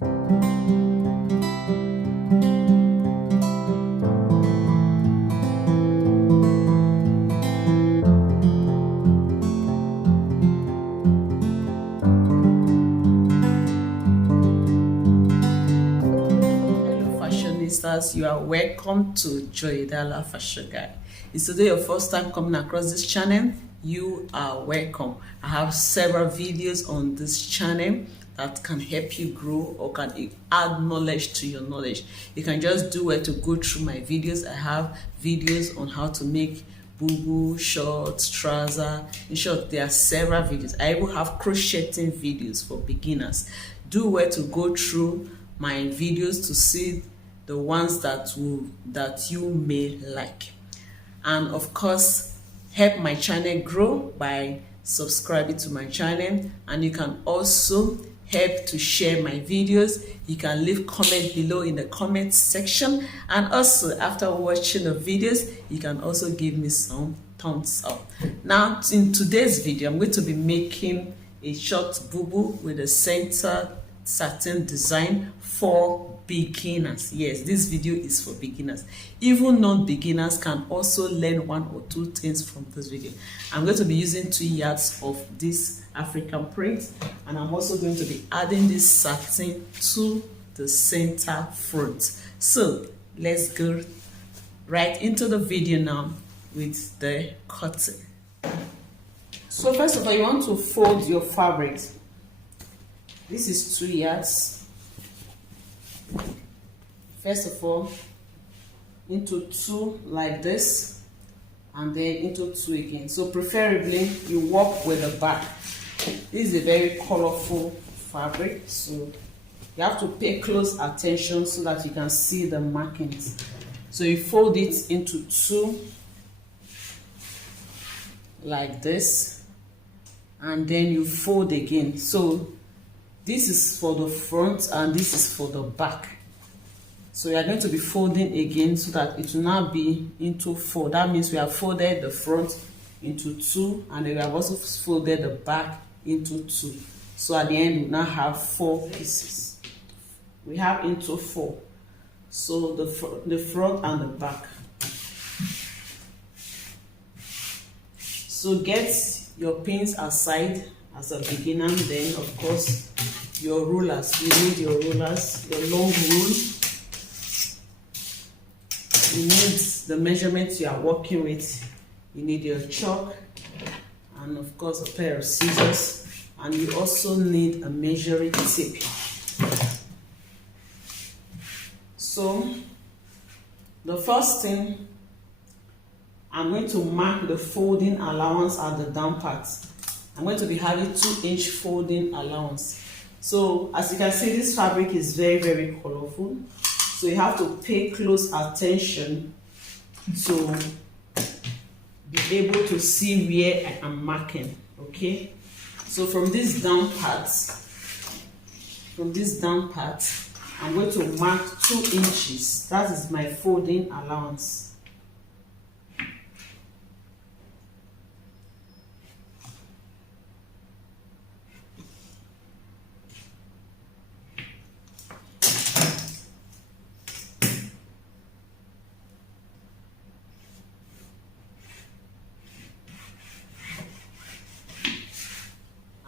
You are welcome to Joidala Fashion Guide. Is today your first time coming across this channel? You are welcome. I have several videos on this channel that can help you grow or can add knowledge to your knowledge. You can just do it to go through my videos. I have videos on how to make Bubu, shorts, trouser. In short, there are several videos. I even have crocheting videos for beginners. Do where to go through my videos to see the ones that you may like, and of course help my channel grow by subscribing to my channel. And you can also help to share my videos. You can leave comment below in the comment section, and also after watching the videos you can also give me some thumbs up. Now in today's video I'm going to be making a short bubu with a center satin design for beginners. Yes, this video is for beginners. Even non-beginners can also learn one or two things from this video. I'm going to be using 2 yards of this African print, and I'm also going to be adding this satin to the center front. So let's go right into the video now with the cutting. So first of all, you want to fold your fabric. This is 2 yards. First of all, into 2 like this, and then into 2 again. So preferably you work with the back. This is a very colorful fabric, so you have to pay close attention so that you can see the markings. So you fold it into 2 like this, and then you fold again. So this is for the front and this is for the back. So you are going to be folding again so that it will now be into 4. That means we have folded the front into 2, and then we have also folded the back into 2. So at the end we now have 4 pieces. We have into 4. So the front and the back. So get your pins aside as a beginner. Then of course your rulers. You need your rulers, your long rule. You need the measurements you are working with. You need your chalk, and of course a pair of scissors, and you also need a measuring tape. So the first thing, I'm going to mark the folding allowance at the down part. I'm going to be having 2-inch folding allowance. So as you can see, this fabric is very, very colorful. So you have to pay close attention to be able to see where I am marking. Okay. So from this down part, I'm going to mark 2 inches. That is my folding allowance.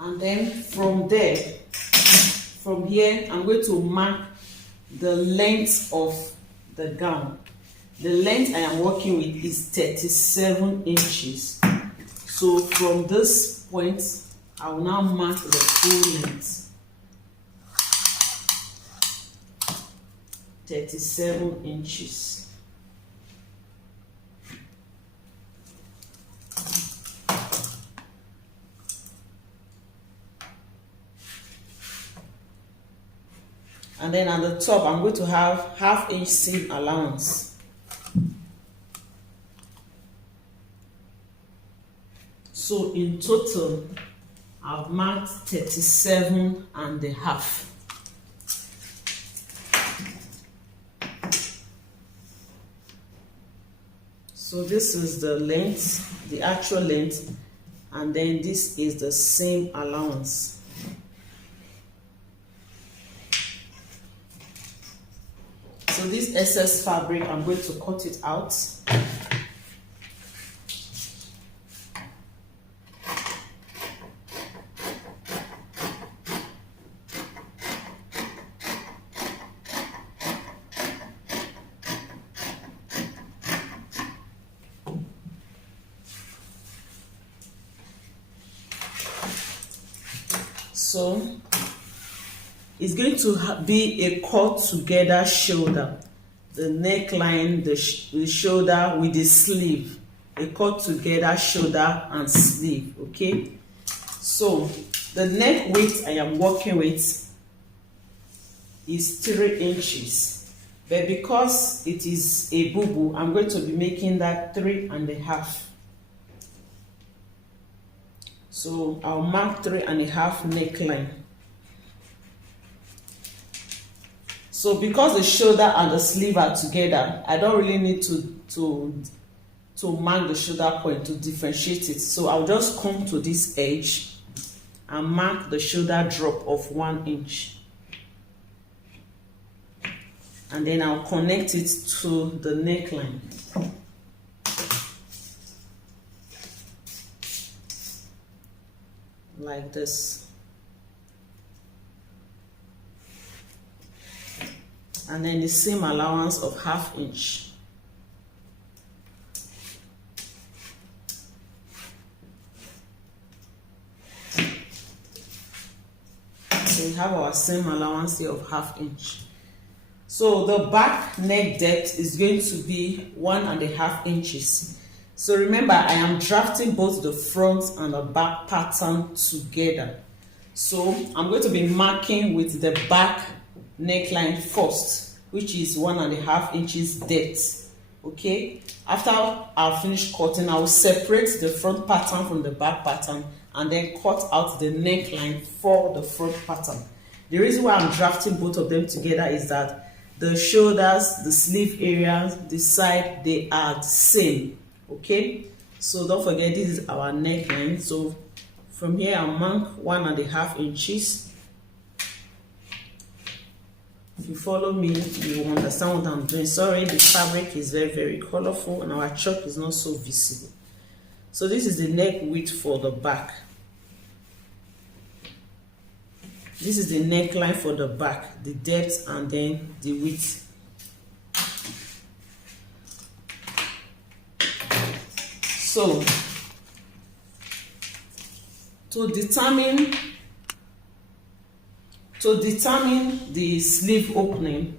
And then from here, I'm going to mark the length of the gown. The length I am working with is 37 inches. So from this point, I will now mark the full length. 37 inches. And then at the top, I'm going to have 1/2 inch seam allowance. So in total, I've marked 37.5. So this is the length, the actual length, and then this is the seam allowance. So this excess fabric, I'm going to cut it out. So it's going to be a cut together shoulder, the neckline, the shoulder with the sleeve, a cut together shoulder and sleeve. Okay, so the neck width I am working with is 3 inches, but because it is a bubu, I'm going to be making that 3.5. So I'll mark 3.5 neckline. So because the shoulder and the sleeve are together, I don't really need to mark the shoulder point to differentiate it. So I'll just come to this edge and mark the shoulder drop of 1 inch. And then I'll connect it to the neckline. Like this. And then the same allowance of 1/2 inch. So we have our same allowance here of 1/2 inch. So the back neck depth is going to be 1.5 inches. So remember, I am drafting both the front and the back pattern together. So I'm going to be marking with the back neckline first, which is 1.5 inches depth. Okay, after I'll finish cutting, I will separate the front pattern from the back pattern and then cut out the neckline for the front pattern. The reason why I'm drafting both of them together is that the shoulders, the sleeve areas, the side, they are the same. Okay, so don't forget, this is our neckline. So from here I'll mark 1.5 inches. If you follow me, you will understand what I'm doing. Sorry, the fabric is very colorful and our chalk is not so visible. So this is the neck width for the back. This is the neckline for the back, the depth and then the width. So to determine the sleeve opening,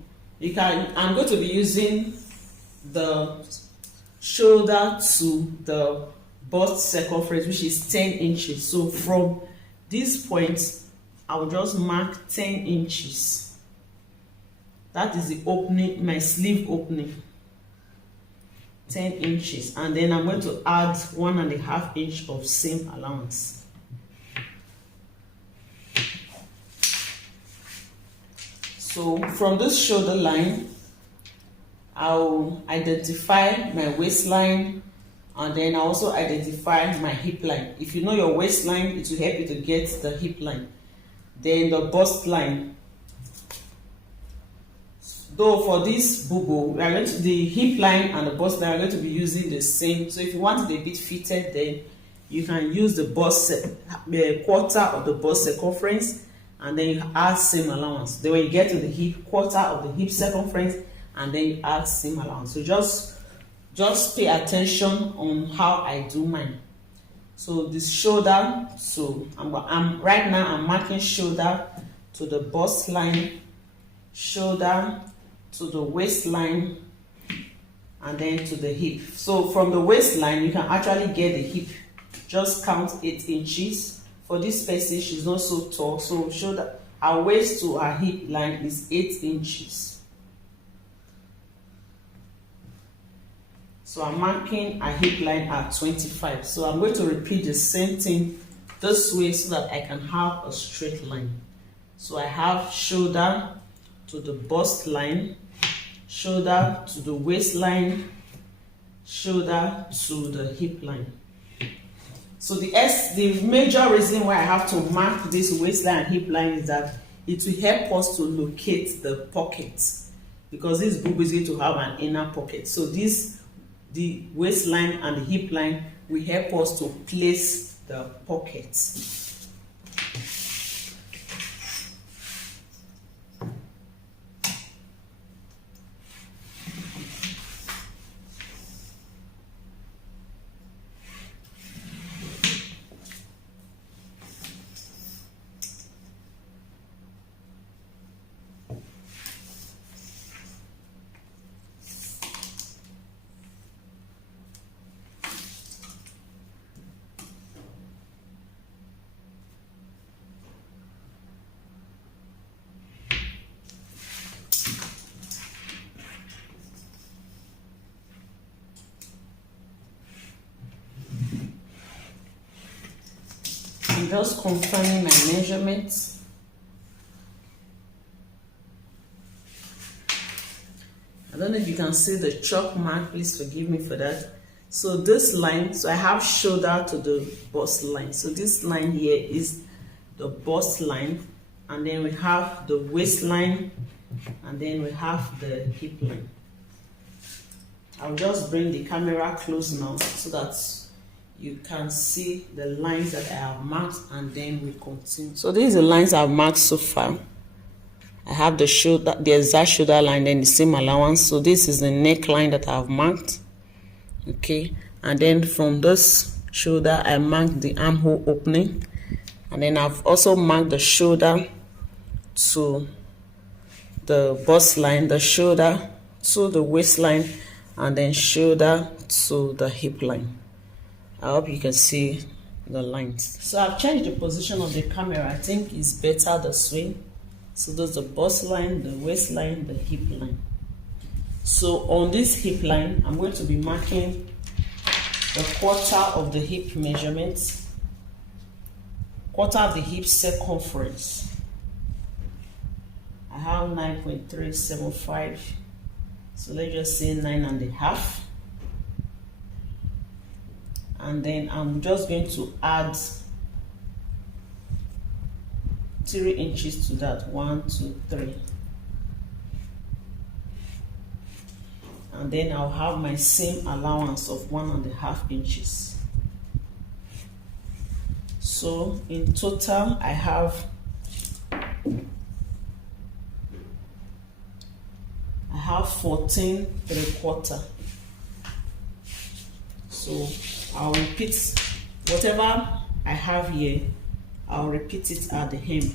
I'm going to be using the shoulder to the bust circumference, which is 10 inches. So from this point, I will just mark 10 inches. That is the opening, my sleeve opening. 10 inches, and then I'm going to add 1.5 inch of same allowance. So from this shoulder line, I'll identify my waistline, and then I also identify my hip line. If you know your waistline, it will help you to get the hip line. Then the bust line. Though for this bubu, we are going to, the hip line and the bust line are going to be using the same. So if you want it a bit fitted, then you can use the bust quarter of the bust circumference, and then you add same allowance. Then when you get to the hip, quarter of the hip circumference, and then you add same allowance. So just pay attention on how I do mine. So this shoulder, so I'm right now I'm marking shoulder to the bust line, shoulder to the waistline, and then to the hip. So from the waistline, you can actually get the hip. Just count 8 inches. For this person, she's not so tall, so shoulder, our waist to our hip line is 8 inches. So I'm marking a hip line at 25. So I'm going to repeat the same thing this way so that I can have a straight line. So I have shoulder to the bust line, shoulder to the waistline, shoulder to the hip line. So the major reason why I have to mark this waistline and hip line is that it will help us to locate the pockets. because this Bubu is going to have an inner pocket. So this, the waistline and the hip line, will help us to place the pockets. I'm just confirming my measurements. I don't know if you can see the chalk mark, please forgive me for that. So this line, so I have shoulder to the bust line. So this line here is the bust line, and then we have the waistline, and then we have the hip line. I'll just bring the camera close now so that you can see the lines that I have marked, and then we continue. So these are the lines I've marked so far. I have the shoulder, the exact shoulder line, then the seam allowance. So this is the neckline that I've marked. Okay, and then from this shoulder I marked the armhole opening, and then I've also marked the shoulder to the bust line, the shoulder to the waistline, and then shoulder to the hip line. I hope you can see the lines. So I've changed the position of the camera. I think it's better this way. So there's the bust line, the waistline, the hip line. So on this hip line, I'm going to be marking the quarter of the hip measurement, quarter of the hip circumference. I have 9.375. So let's just say 9.5. And then I'm just going to add 3 inches to that. 1, 2, 3. And then I'll have my seam allowance of 1.5 inches. So in total I have 14.75. So I'll repeat whatever I have here, I'll repeat it at the hem.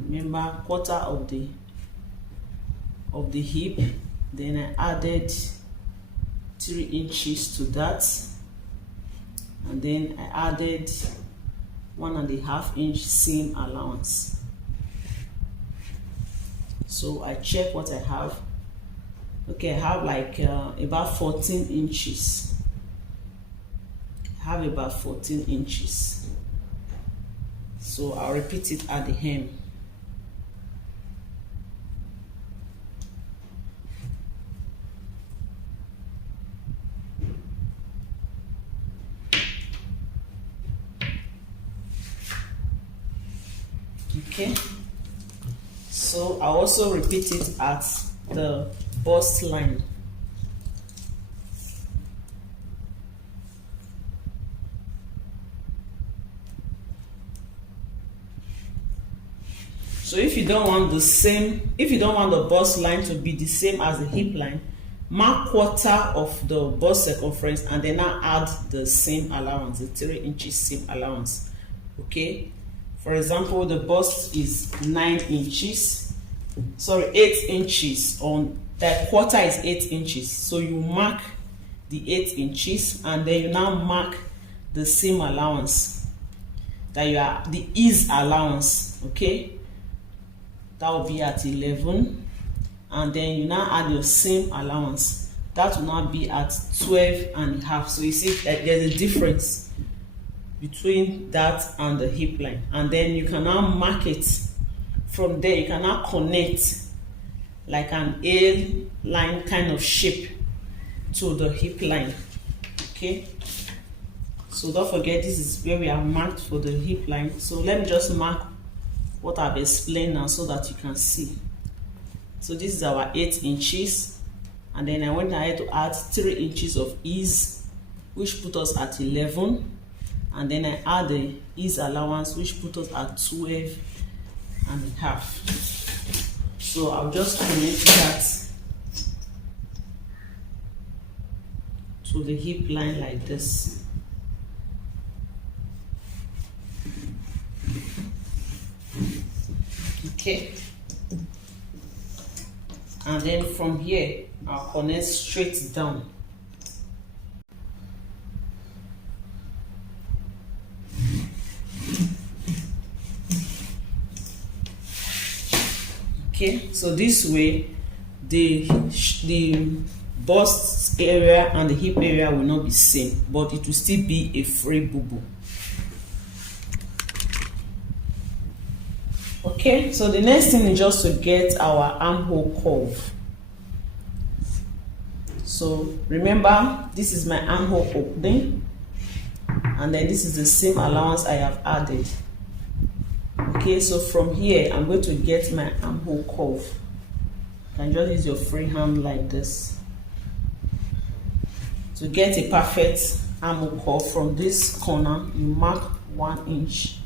Remember, quarter of the hip, then I added 3 inches to that, and then I added 1.5 inch seam allowance. So I check what I have. Okay, I have like about 14 inches. I have about 14 inches. So I'll repeat it at the hem. Okay, so I'll also repeat it at the bust line. So if you don't want the bust line to be the same as the hip line, mark quarter of the bust circumference and then now add the seam allowance, the 3 inches seam allowance. Okay, for example, the bust is 8 inches. On that quarter is 8 inches, so you mark the 8 inches and then you now mark the seam allowance, that you are the ease allowance. Okay, that will be at 11, and then you now add your seam allowance, that will now be at 12.5. So you see that there's a difference between that and the hip line, and then you can now mark it. From there you can now connect like an A line kind of shape to the hip line. Okay, so don't forget, this is where we are marked for the hip line. So let me just mark what I've explained now so that you can see. So this is our 8 inches, and then I went ahead to add 3 inches of ease, which put us at 11, and then I add the ease allowance, which put us at 12 and a half. So I'll just connect that to the hip line like this. Okay, and then from here I'll connect straight down. Okay, so this way the bust area and the hip area will not be same, but it will still be a free bubu. Okay, so the next thing is just to get our armhole curve. So remember, this is my armhole opening, and then this is the seam allowance I have added. Okay, so from here I'm going to get my armhole curve. You can just use your free hand like this to get a perfect armhole curve. From this corner you mark 1 inch,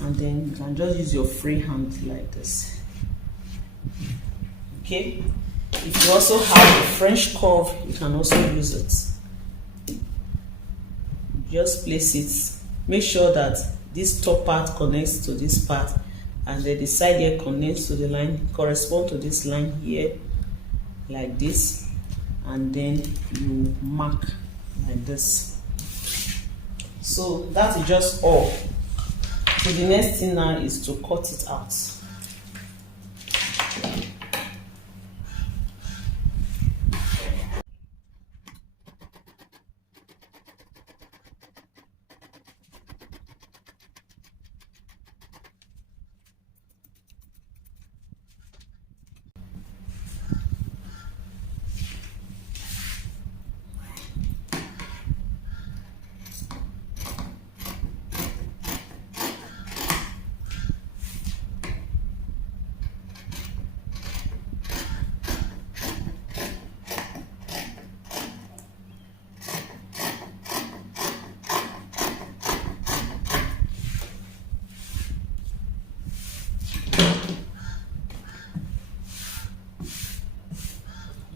and then you can just use your free hand like this. Okay, if you also have a French curve, you can also use it. Just place it, make sure that this top part connects to this part, and then the side here connects to the line, correspond to this line here like this, and then you mark like this. So that is just all. So the next thing now is to cut it out.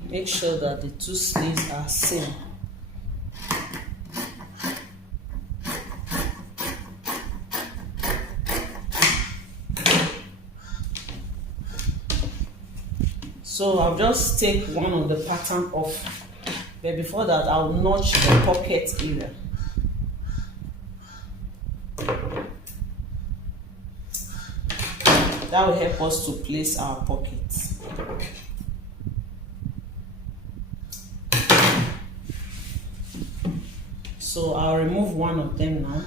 Make sure that the two sleeves are same. So I'll just take one of the pattern off, but before that I'll notch the pocket area. That will help us to place our pockets. So I'll remove one of them now.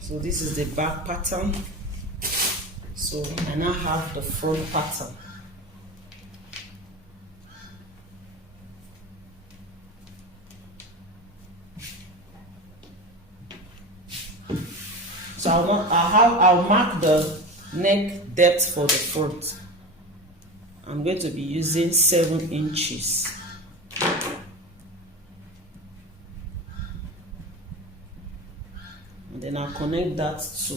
So this is the back pattern. So I now have the front pattern. So I'll mark the neck depth for the front. I'm going to be using 7 inches. And then I'll connect that to,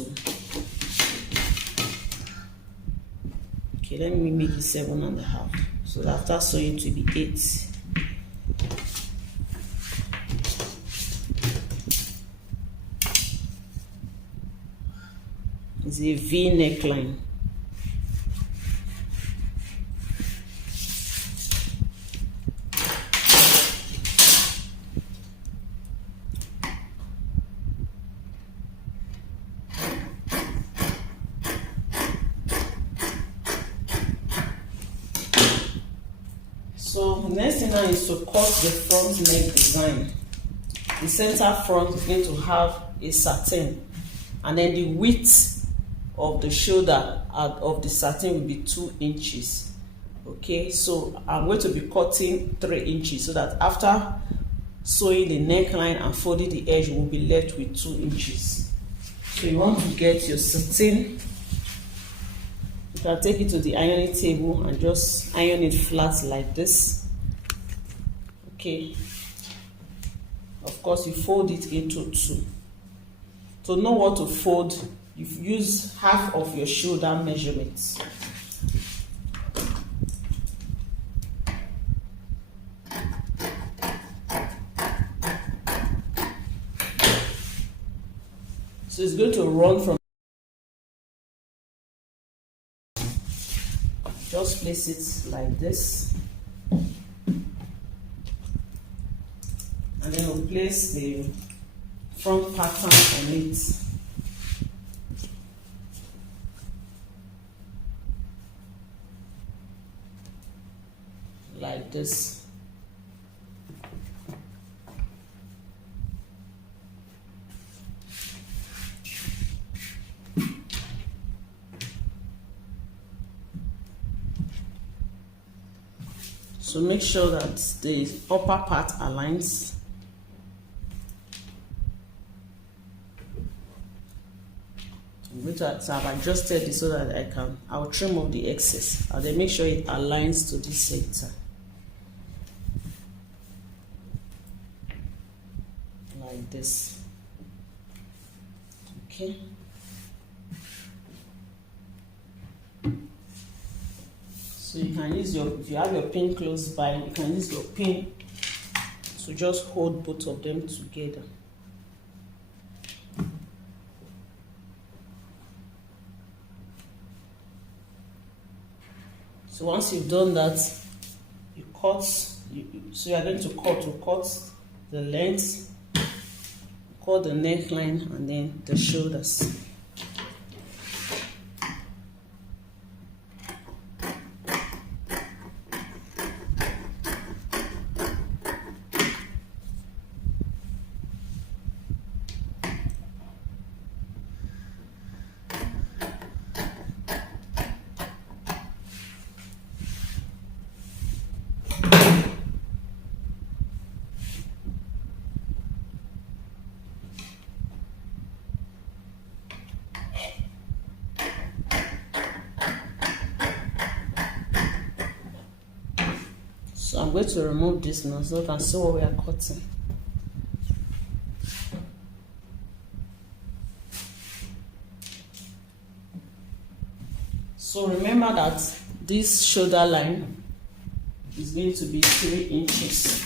okay, let me make it 7.5. So after sewing it will be 8. It's a V neckline. So the next thing now is to cut the front neck design. The center front is going to have a satin, and then the width of the shoulder of the satin will be 2 inches. Okay, so I'm going to be cutting 3 inches so that after sewing the neckline and folding the edge, we'll be left with 2 inches. So you want to get your satin. You can take it to the ironing table and just iron it flat like this. Okay. Of course, you fold it into two. To know what to fold, you use half of your shoulder measurements. So it's going to run from, just place it like this. And then we'll place the front pattern on it. Like this. So make sure that the upper part aligns. So I've adjusted it so that I'll trim off the excess and then make sure it aligns to the center. Like this. Okay. So you can use if you have your pin close by, you can use your pin to just hold both of them together. So once you've done that, you cut. So you are going to cut the length, cut the neckline, and then the shoulders. So I'm going to remove this now so you can see what we are cutting. So remember that this shoulder line is going to be 3 inches.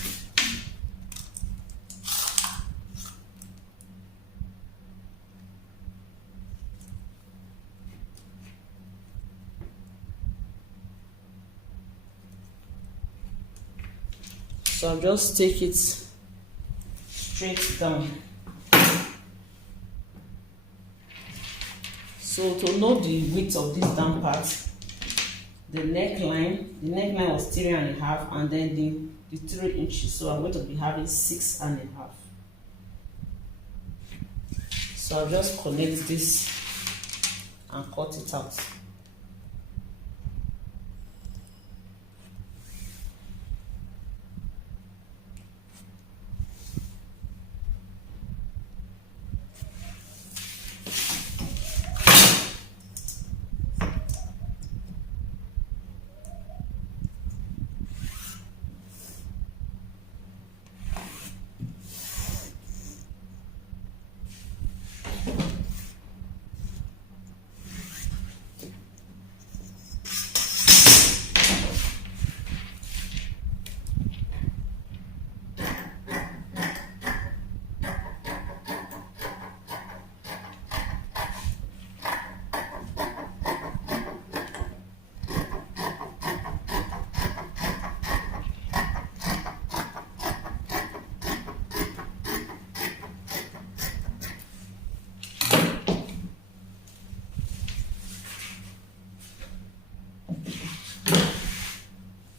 So I'll just take it straight down. So to know the width of this down part, the neckline was 3.5, and then the 3 inches. So I'm going to be having 6.5. So I'll just connect this and cut it out.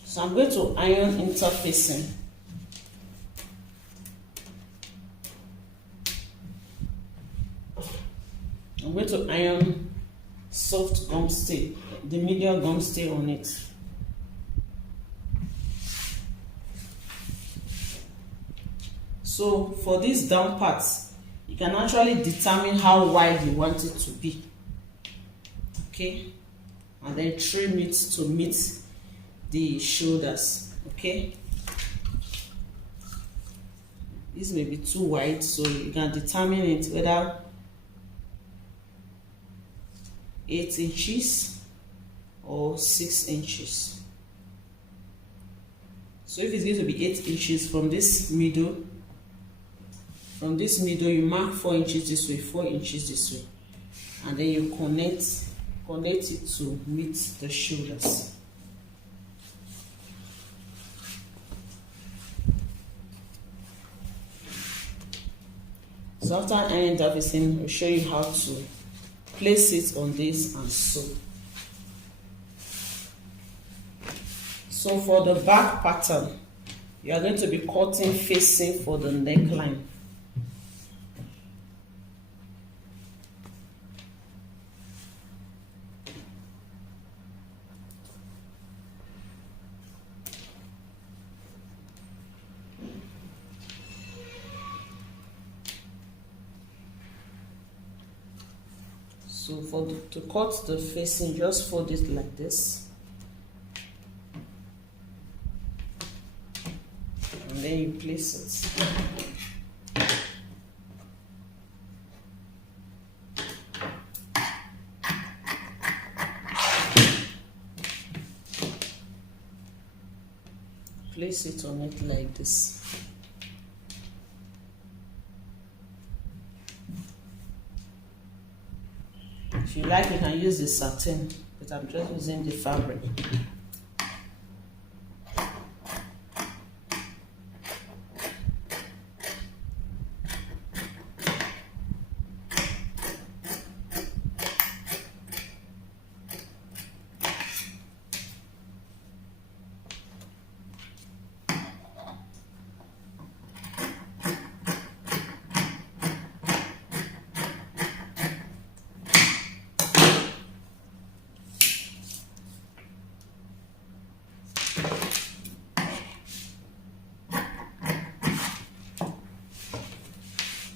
So I'm going to iron interfacing. I'm going to iron soft gum stay, the medium gum stay on it. So for these down parts, You can actually determine how wide you want it to be. Okay, and then trim it to meet the shoulders. Okay, this may be too wide, so you can determine it whether 8 inches or 6 inches. So if it's going to be 8 inches from this middle, you mark 4 inches this way, 4 inches this way, and then you connect it to meet the shoulders. So after ironing everything, I'll show you how to place it on this and sew. So for the back pattern, you are going to be cutting facing for the neckline. So to cut the facing, just fold it like this, and then you place it. Place it on it like this. If you like, you can use the satin, but I'm just using the fabric.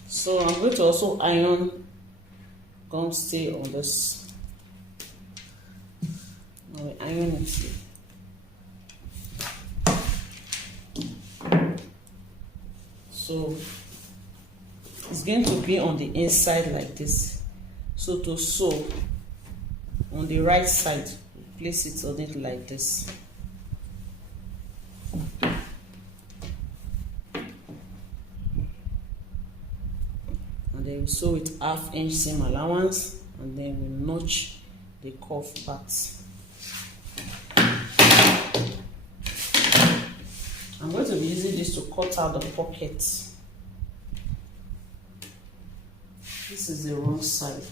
So I'm going to also iron gum stay on this. I will iron it here. So it's going to be on the inside like this. So to sew on the right side, place it on it like this. And then we sew with 1/2 inch seam allowance, and then we notch the cuff parts. I'm going to be using this to cut out the pockets. This is the wrong side.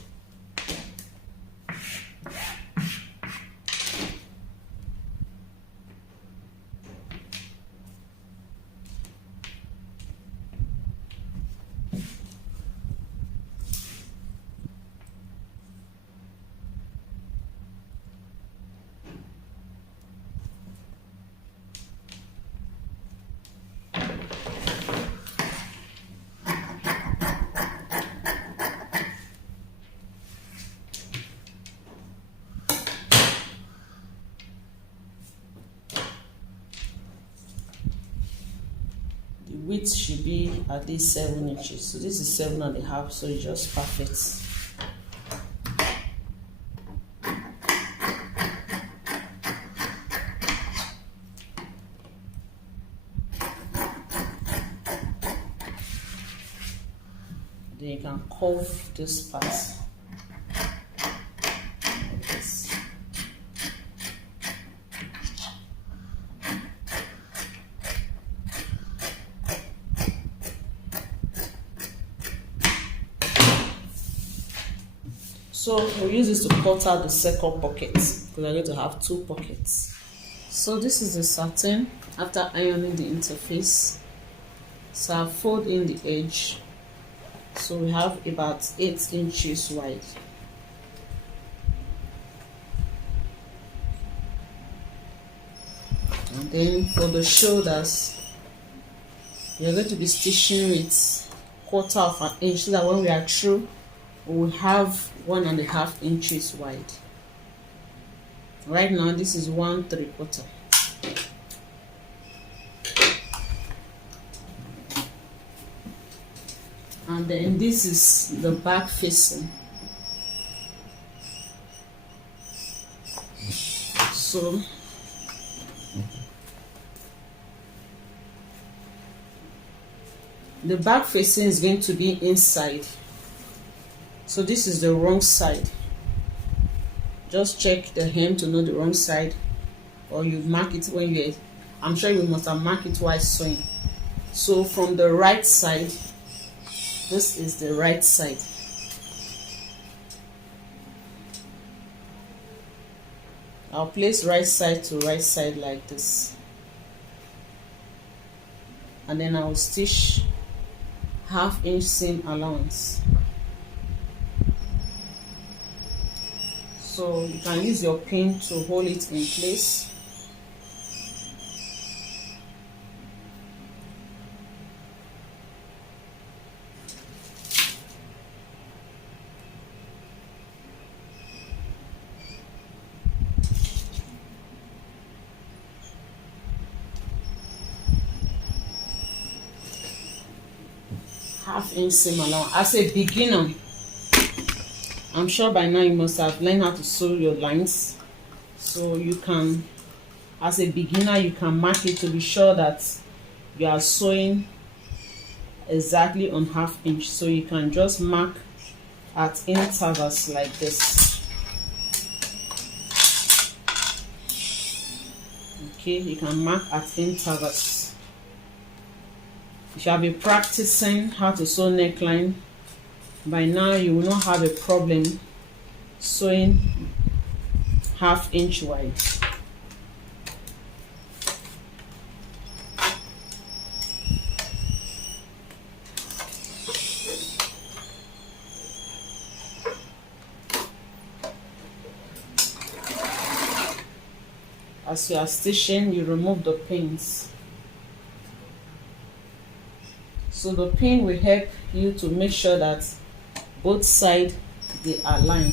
The width should be at least 7 inches. So this is 7.5, so it's just perfect. Then you can curve this part. Like this. So we'll use this to cut out the second pocket, because we're going to have 2 pockets. So this is the satin after ironing the interface. So I'll fold in the edge. So we have about 8 inches wide. And then for the shoulders, you're going to be stitching with quarter of an inch, so that when we are through we will have 1.5 inches wide. Right now this is 1/3. And then this is the back facing. So the back facing is going to be inside. So this is the wrong side. Just check the hem to know the wrong side, or you mark it when you, I'm sure you must have marked it while sewing. So from the right side, this is the right side. I'll place right side to right side like this, and then I'll stitch 1/2 inch seam allowance. So you can use your pin to hold it in place. Half inch seam allowance. As a beginner, I'm sure by now you must have learned how to sew your lines. So you can, as a beginner, you can mark it to be sure that you are sewing exactly on 1/2 inch. So you can just mark at intervals like this. Okay, you can mark at intervals. If you have been practicing how to sew neckline, by now you will not have a problem sewing 1/2 inch wide. As you are stitching, you remove the pins. So the pin will help you to make sure that both sides they align.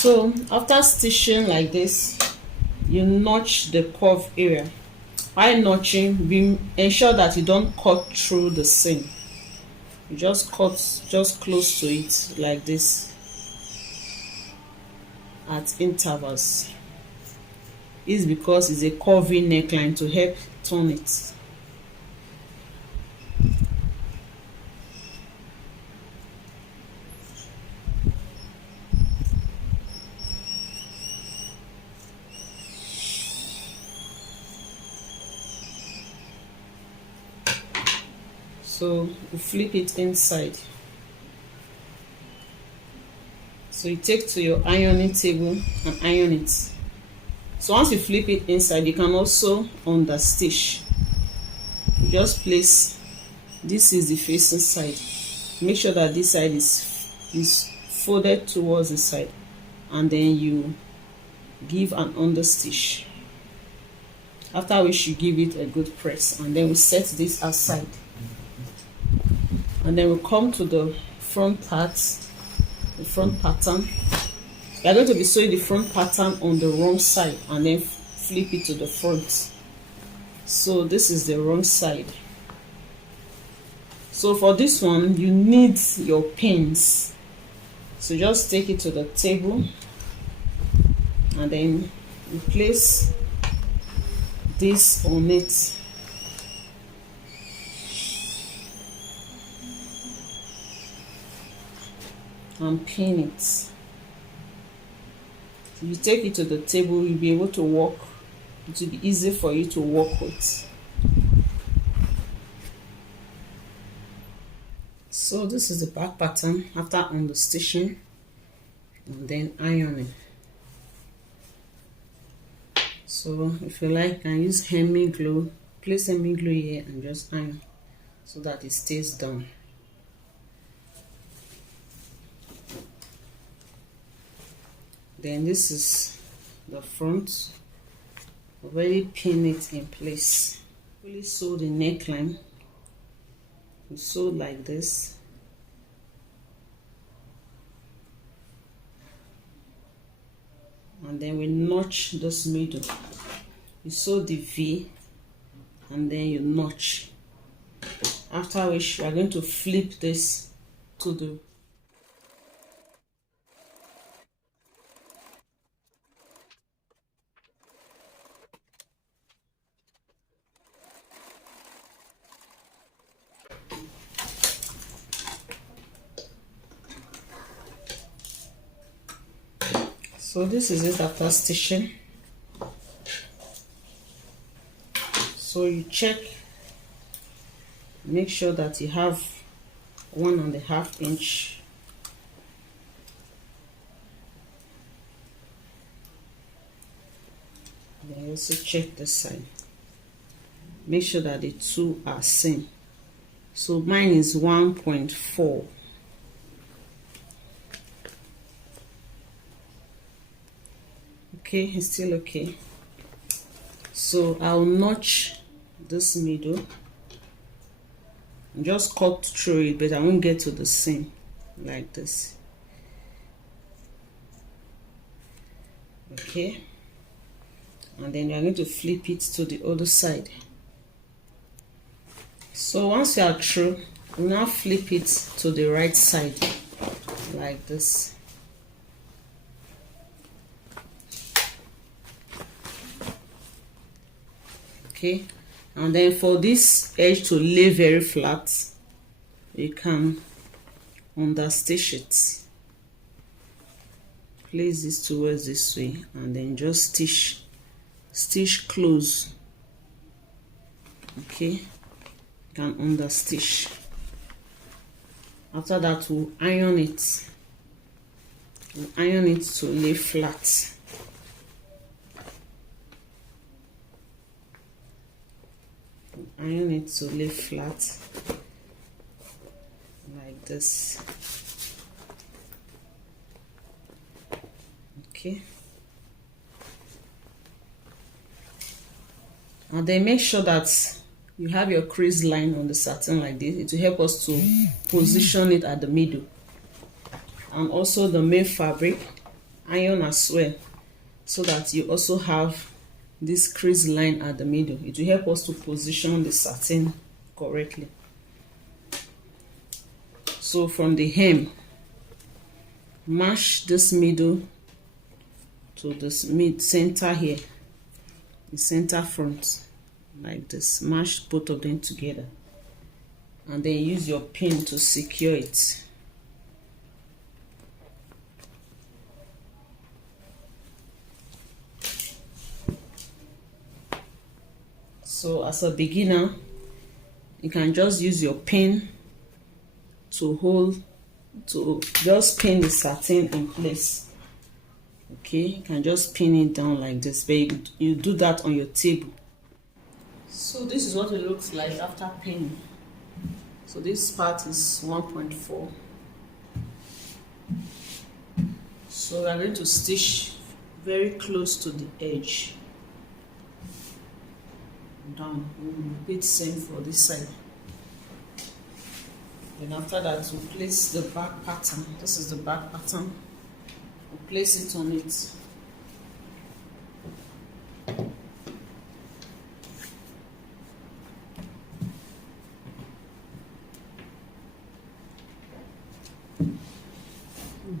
So after stitching like this, you notch the curve area. While notching, ensure that you don't cut through the seam. You just cut just close to it like this at intervals. It's because it's a curvy neckline to help turn it. So you flip it inside. So you take to your ironing table and iron it. So once you flip it inside, you can also understitch. You just place, this is the facing side. Make sure that this side is folded towards the side, and then you give an understitch. After which you give it a good press, and then we set this aside. And then we come to the front part, the front pattern. You are going to be sewing the front pattern on the wrong side and then flip it to the front. So this is the wrong side. So for this one, you need your pins. So just take it to the table and then you place this on it. And pin it. So you take it to the table, you'll be able to walk it will be easy for you to work with. So this is the back pattern after understitching and then ironing. So if you like, you can use hemming glue, place hemming glue here and just iron so that it stays down. Then this is the front. Already pin it in place. Really sew the neckline. You sew like this. And then we notch this middle. You sew the V and then you notch. After which you are going to flip this to the So this is it after stitching. So you check, make sure that you have 1.5 inch. Then also check this side. Make sure that the two are same. So mine is 1.4. Okay, it's still okay. So I'll notch this middle, just cut through it, but I won't get to the seam like this. Okay, and then you're going to flip it to the other side. So once you are through, you now flip it to the right side like this. Okay, and then for this edge to lay very flat, you can understitch it. Place this towards this way and then just stitch close. Okay, you can understitch. After that, we'll iron it. We'll iron it to lay flat. Iron it to lay flat like this. Okay, and then make sure that you have your crease line on the satin like this. It will help us to position it at the middle. And also the main fabric, iron as well, so that you also have this crease line at the middle. It will help us to position the satin correctly. So from the hem, match this middle to this mid center here, the center front like this. Match both of them together and then use your pin to secure it. So as a beginner, you can just use your pin to just pin the satin in place. Okay, you can just pin it down like this, but you do that on your table. So this is what it looks like after pinning. So this part is 1.4. So we are going to stitch very close to the edge. Down. We'll repeat same for this side. Then after that, we'll place the back pattern. This is the back pattern. We'll place it on it.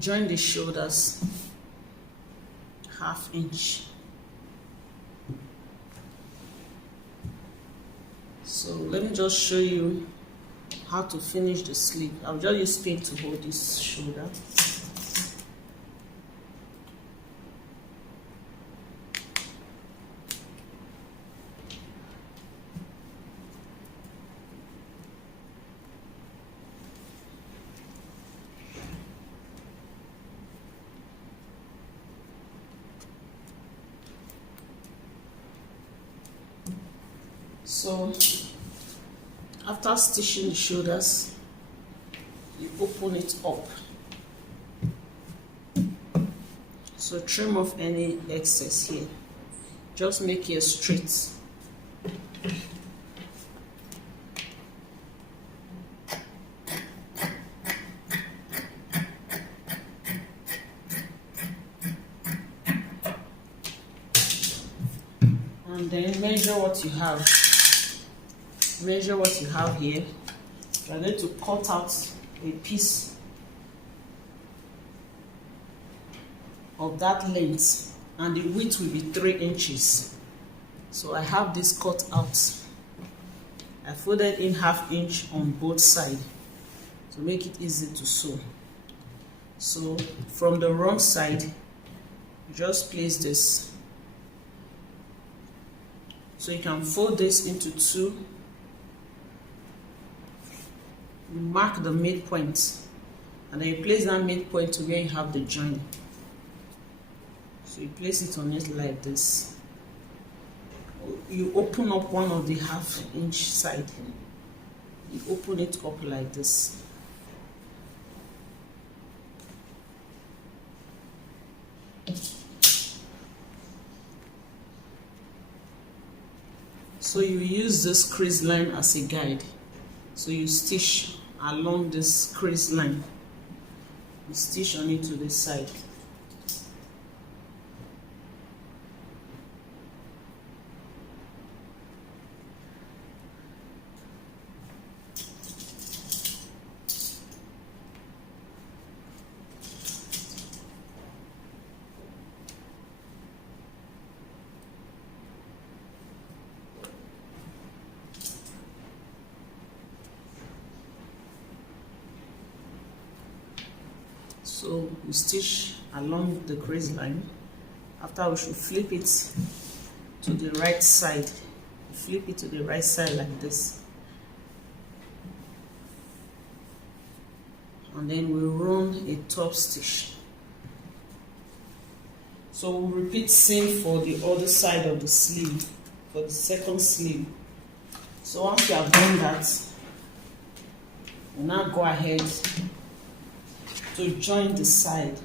Join the shoulders 1/2 inch. So let me just show you how to finish the sleeve. I'll just use pin to hold this shoulder. So after stitching the shoulders, you open it up. So trim off any excess here. Just make it straight. And then measure what you have. Measure what you have here. You are going to cut out a piece of that length, and the width will be 3 inches. So I have this cut out. I folded in 1/2 inch on both sides to make it easy to sew. So from the wrong side, you just place this. So you can fold this into 2. You mark the midpoint, and then you place that midpoint to where you have the join. So you place it on it like this. You open up one of the 1/2 inch side. You open it up like this. So you use this crease line as a guide. So you stitch along this crease line. You stitch on it to this side. So we stitch along the crease line. After, we should flip it to the right side. Flip it to the right side like this. And then we run a top stitch. So we'll repeat same for the other side of the sleeve, for the second sleeve. So once you have done that, you now go ahead to join the side.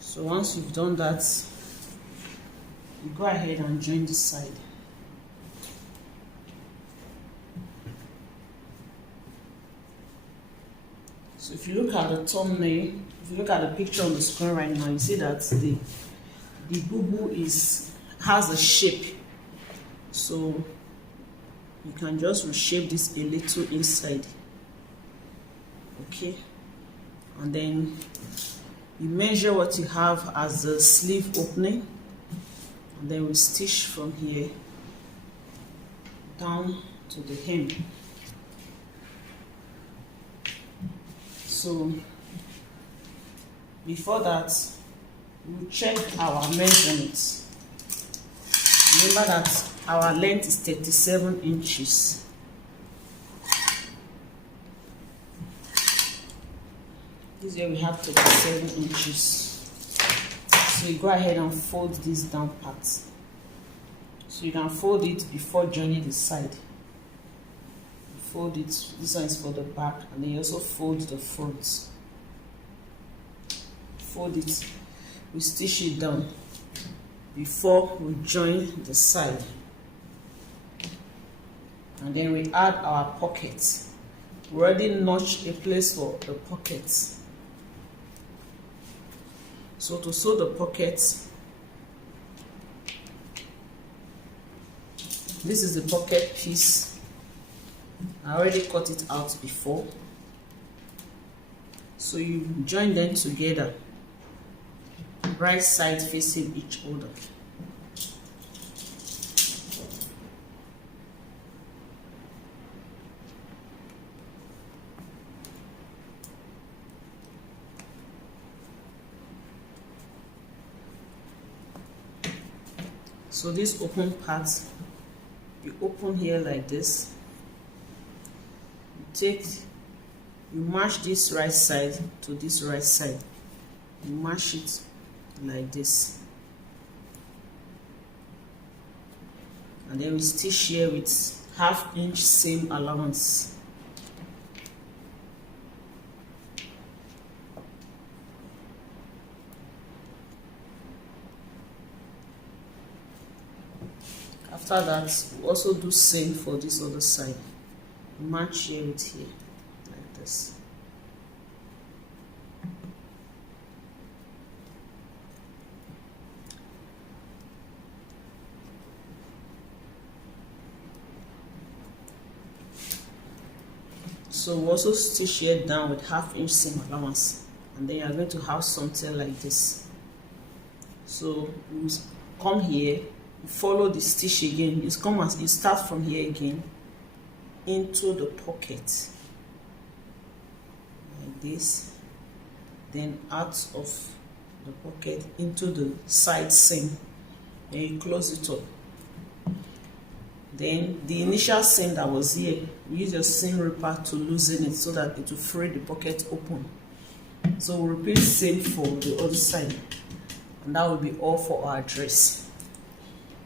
So once you've done that, you go ahead and join the side. So if you look at the thumbnail, if you look at the picture on the screen right now, you see that the Bubu has a shape. So you can just reshape this a little inside. Okay, and then you measure what you have as the sleeve opening, and then we stitch from here down to the hem. So before that, we'll check our measurements. Remember that our length is 37 inches. This is where we have 37 inches. So you go ahead and fold this down part. So you can fold it before joining the side. You fold it, this one is for the back, and then you also fold the front. Fold it, we stitch it down before we join the side. And then we add our pocket. We already notched a place for the pocket. So to sew the pocket, this is the pocket piece. I already cut it out before. So you join them together, right side facing each other. So this open part, you open here like this. You match this right side to this right side. You match it like this. and then we stitch here with 1/2 inch seam allowance. After that, we also do same for this other side. Match here with here, like this. So we also stitch here down with 1/2 inch seam allowance, and then you are going to have something like this. So you come here, you follow the stitch again. You come as you start from here again into the pocket like this, then out of the pocket into the side seam, then you close it up. Then the initial seam that was here, use your seam ripper to loosen it so that it will free the pocket open. So we'll repeat same for the other side, and that will be all for our dress.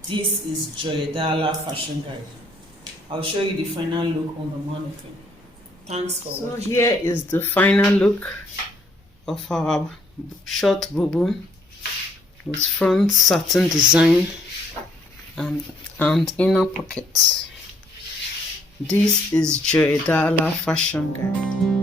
This is Joidala fashion guide. I'll show you the final look on the mannequin. Thanks for watching. So here is the final look of our short bubu with front satin design and inner pockets. This is Joidala fashion guide.